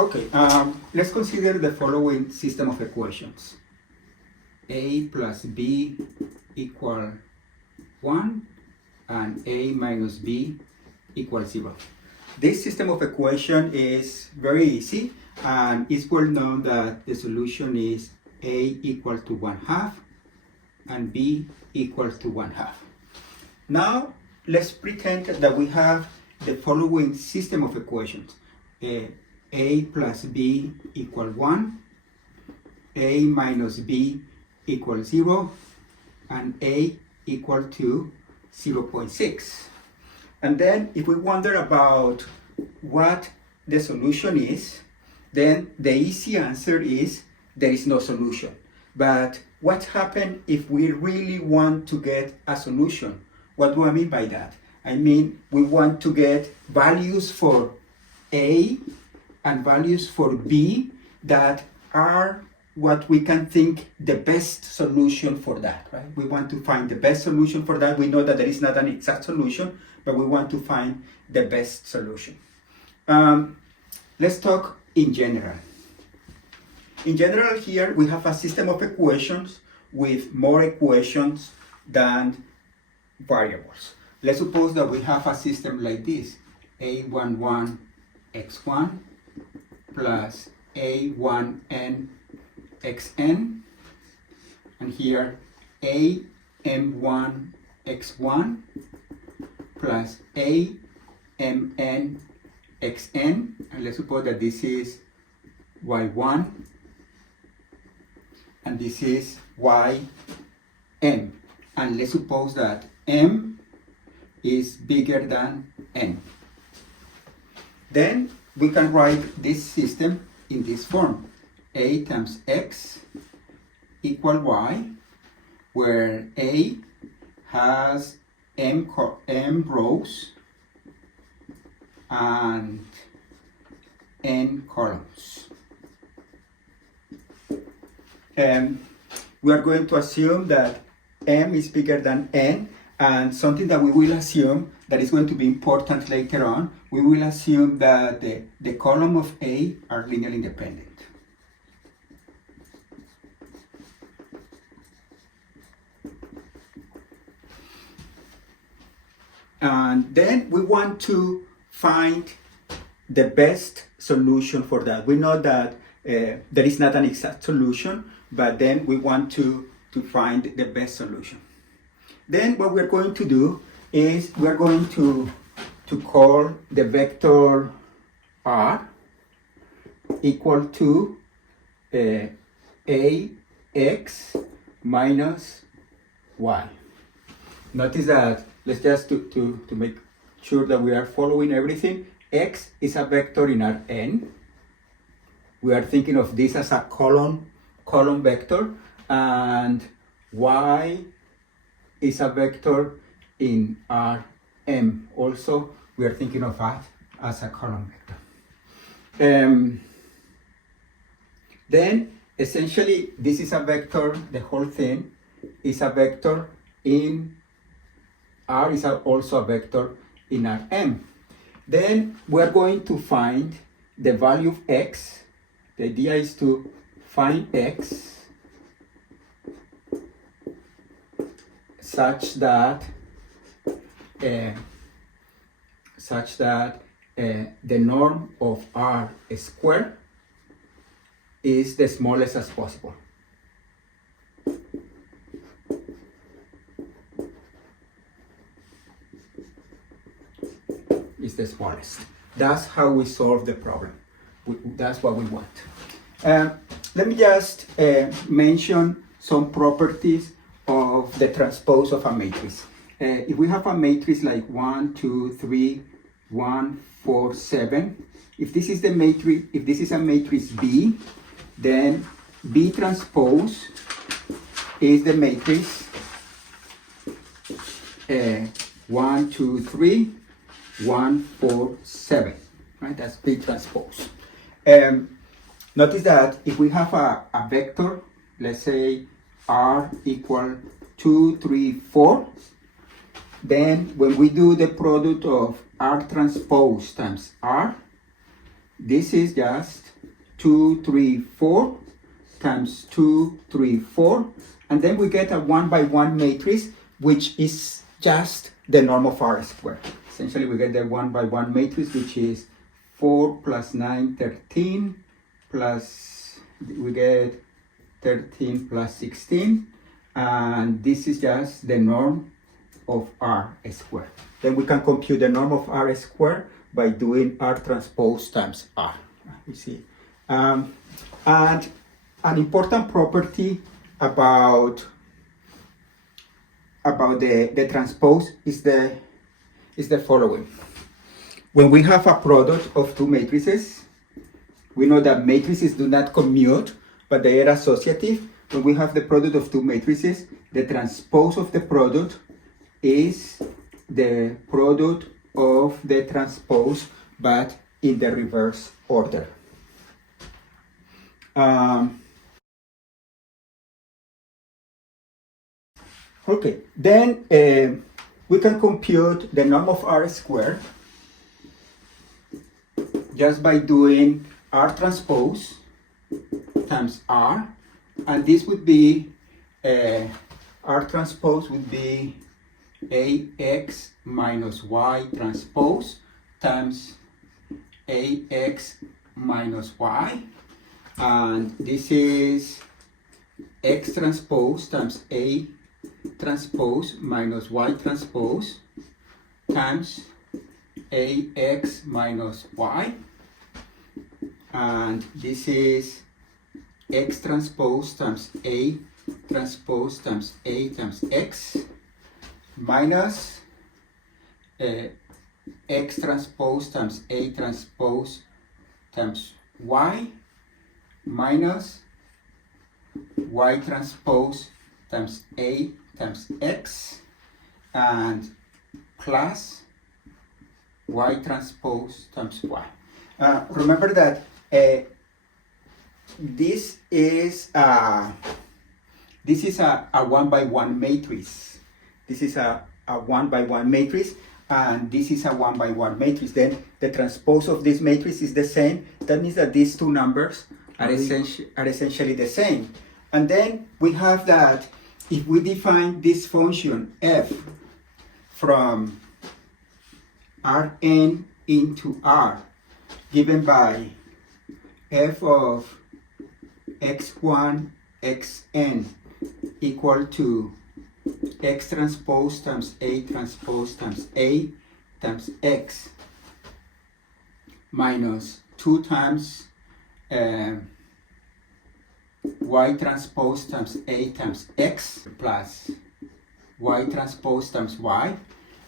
Okay, let's consider the following system of equations. A plus B equal 1 and A minus B equals 0. This system of equation is very easy, and it's well known that the solution is A equal to 1/2 and B equals to 1/2. Now let's pretend that we have the following system of equations. A plus B equal 1, A minus B equals 0, and A equal to 0.6. And then if we wonder about what the solution is, then the easy answer is there is no solution. But what happens if we really want to get a solution? What do I mean by that? I mean, we want to get values for A and values for B that are what we can think the best solution for that, right? We want to find the best solution for that. We know that there is not an exact solution, but we want to find the best solution. Let's talk in general. In general, here we have a system of equations with more equations than variables. Let's suppose that we have a system like this: A11 x1 plus A1n xn, and here am1 x1 plus amn xn, and let's suppose that this is y1 and this is yn, and let's suppose that m is bigger than n. Then we can write this system in this form: A times x equal y, where A has m rows and n columns. We are going to assume that m is bigger than n, and something that we will assume that is going to be important later on, we will assume that the column of A are linearly independent. And then we want to find the best solution for that. We know that there is not an exact solution, but then we want to find the best solution. Then what we're going to do is we're going to call the vector r equal to ax minus y. Notice that, let's just to make sure that we are following everything. X is a vector in Rn. We are thinking of this as a column vector, and y is a vector in Rm. Also, we are thinking of that as a column vector. Then, essentially, this is a vector, the whole thing is a vector in R, is also a vector in Rm. Then we are going to find the value of x. The idea is to find x such that the norm of R squared is the smallest as possible. Is the smallest. That's how we solve the problem. That's what we want. Let me just mention some properties of the transpose of a matrix. If we have a matrix like 1, 2, 3, 1, 4, 7, if this is the matrix, if this is a matrix B, then B transpose is the matrix 1, 2, 3, 1, 4, 7, right? That's B transpose. Notice that if we have a vector, let's say R equal 2, 3, 4, then when we do the product of R transpose times R, this is just 2, 3, 4 times 2, 3, 4, and then we get a 1 by 1 matrix, which is just the norm of R squared. Essentially, we get the 1 by 1 matrix, which is 4 plus 9, 13, plus, we get 13 plus 16, and this is just the norm of R squared. Then we can compute the norm of R squared by doing R transpose times R. You see, and an important property about the transpose is the following. When we have a product of two matrices, we know that matrices do not commute, but they are associative. When we have the product of two matrices, the transpose of the product is the product of the transpose, but in the reverse order. Okay, then we can compute the norm of R squared just by doing R transpose times R, and this would be R transpose would be AX minus Y transpose times AX minus Y, and this is X transpose times A transpose minus Y transpose times AX minus Y, and this is X transpose times A transpose times A times X minus X transpose times A transpose times Y minus Y transpose times A times X and plus Y transpose times Y. Remember that this is a 1 by 1 matrix. This is a 1 by 1 matrix, and this is a 1 by 1 matrix. Then the transpose of this matrix is the same. That means that these two numbers are essentially the same. And then we have that if we define this function f from Rn into R, given by f of x1 xn equal to x transpose times A transpose times A times X minus 2 times Y transpose times A times X plus Y transpose times Y,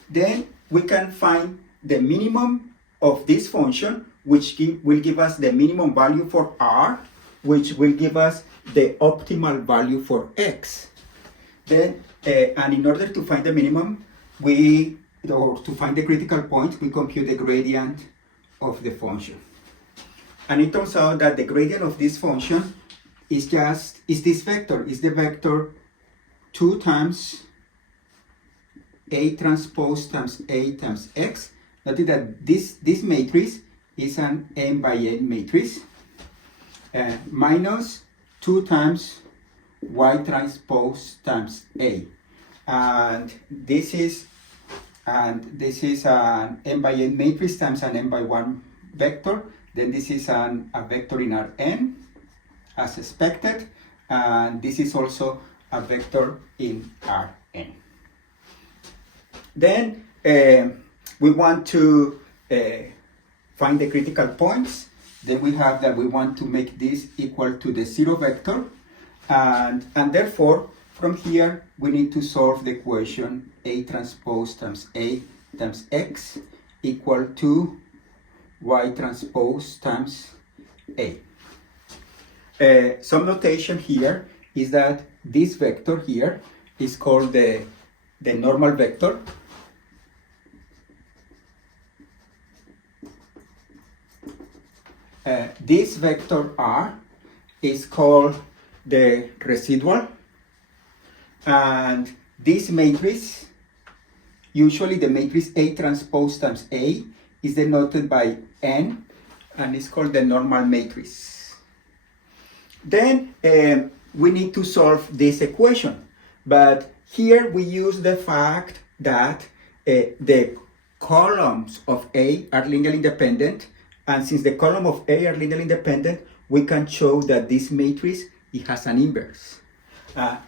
then we can find the minimum of this function, which will give us the minimum value for R, which will give us the optimal value for X. Then, and in order to find the minimum, or to find the critical point, we compute the gradient of the function. And it turns out that the gradient of this function is this vector, is the vector 2 times A transpose times A times X. Notice that this matrix is an n by n matrix, minus 2 times Y transpose times A, and this is an n by n matrix times an n by 1 vector. Then this is a vector in Rn as expected, and this is also a vector in Rn. Then we want to find the critical points. Then we have that we want to make this equal to the 0 vector, and therefore from here we need to solve the equation A transpose times A times X equal to Y transpose times A. Some notation here is that this vector here is called the normal vector. This vector R is called the residual, and this matrix, usually the matrix A transpose times A, is denoted by n, and it's called the normal matrix. Then we need to solve this equation, but here we use the fact that the columns of A are linearly independent, and since the column of A are linearly independent, we can show that this matrix, it has an inverse.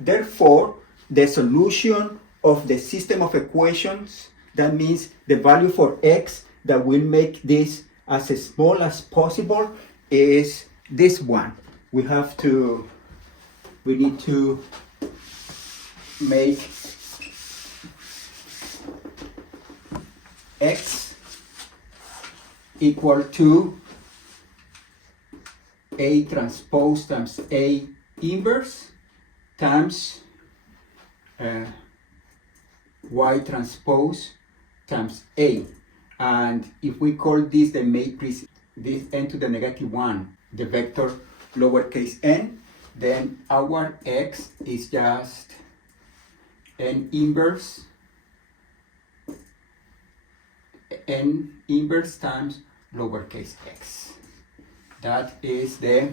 Therefore, the solution of the system of equations, that means the value for x that will make this as small as possible, is this one. We need to make x equal to A transpose times A inverse times y transpose times A. And if we call this the matrix, this n to the negative 1, the vector lowercase n, then our x is just n inverse times lowercase x. That is the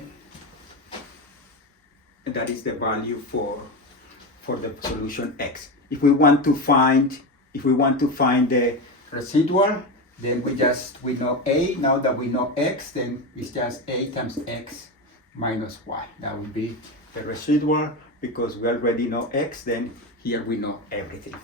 value for the solution x. If we want to find the residual, then we know a. Now that we know x, then it's just a times x minus y. That would be the residual. Because we already know x, then here we know everything.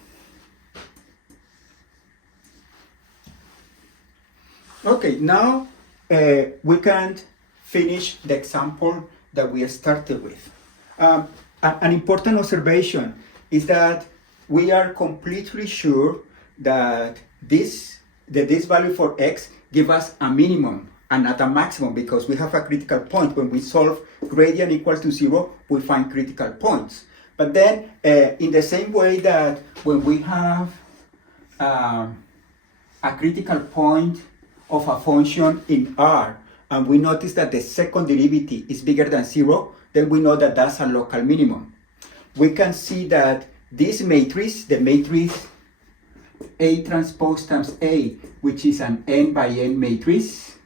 Okay, now we can finish the example that we started with. An important observation is that we are completely sure that this value for x gives us a minimum and not a maximum, because we have a critical point. When we solve gradient equal to 0, we find critical points. But then, in the same way that when we have a critical point of a function in R, and we notice that the second derivative is bigger than 0, then we know that that's a local minimum. We can see that this matrix, the matrix A transpose times A, which is an n by n matrix,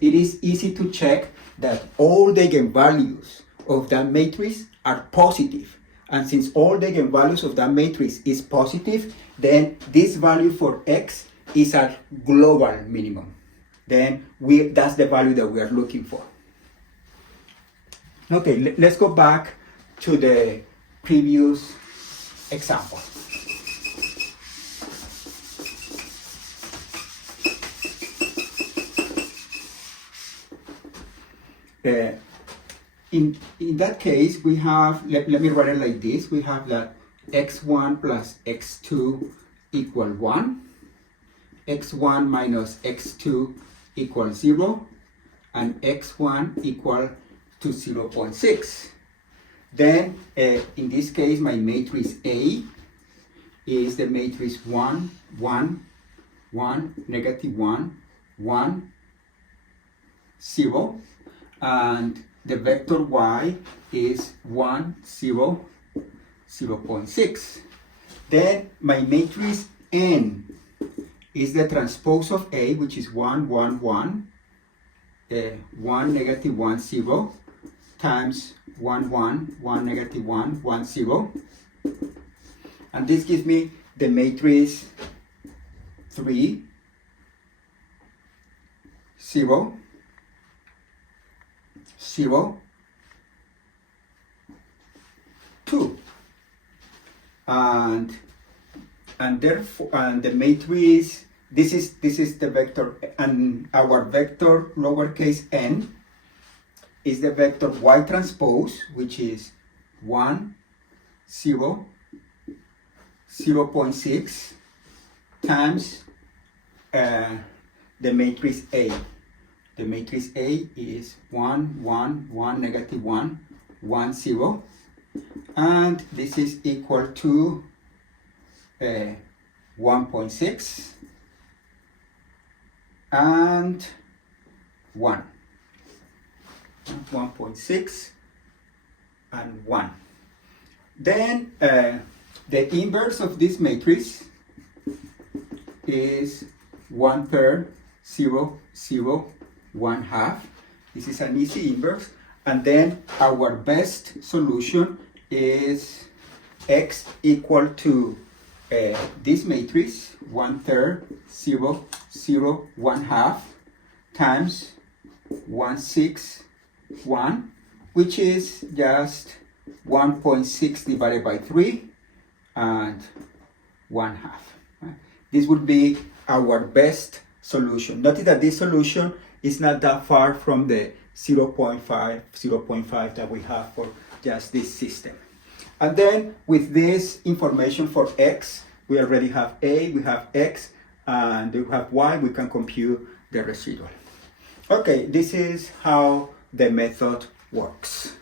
it is easy to check that all the eigenvalues of that matrix are positive. And since all the eigenvalues of that matrix is positive, then this value for x is a global minimum. Then that's the value that we are looking for. Okay, let's go back to the previous example. In that case, we have, let me write it like this. We have that x1 plus x2 equal 1, x1 minus x2 equals 0, and x1 equal to 0.6. Then, in this case, my matrix A is the matrix 1, 1, 1, negative 1, 1, 0, and the vector y is 1, 0, 0.6. Then my matrix N is the transpose of A, which is 1, 1, 1, 1, negative 1, 0, times 1, 1, 1, negative 1, 1, 0. And this gives me the matrix 3, 0, 0, 2, and therefore, and the matrix, this is the vector, and our vector lowercase n is the vector y transpose, which is 1, 0, 0.6 times the matrix A. The matrix A is 1, 1, 1, negative 1, 1, 0, and this is equal to 1.6 and 1. 1.6 and 1. Then the inverse of this matrix is 1/3, 0, 0, 1/2. This is an easy inverse. And then our best solution is x equal to this matrix 1/3, 0, 0, 1/2 times 1/6, 1, which is just 1.6 divided by 3 and 1/2. This would be our best solution. Notice that this solution is not that far from the 0.5 that we have for just this system. And then with this information for x, we already have a, we have x, and we have y, we can compute the residual. Okay, this is how the method works.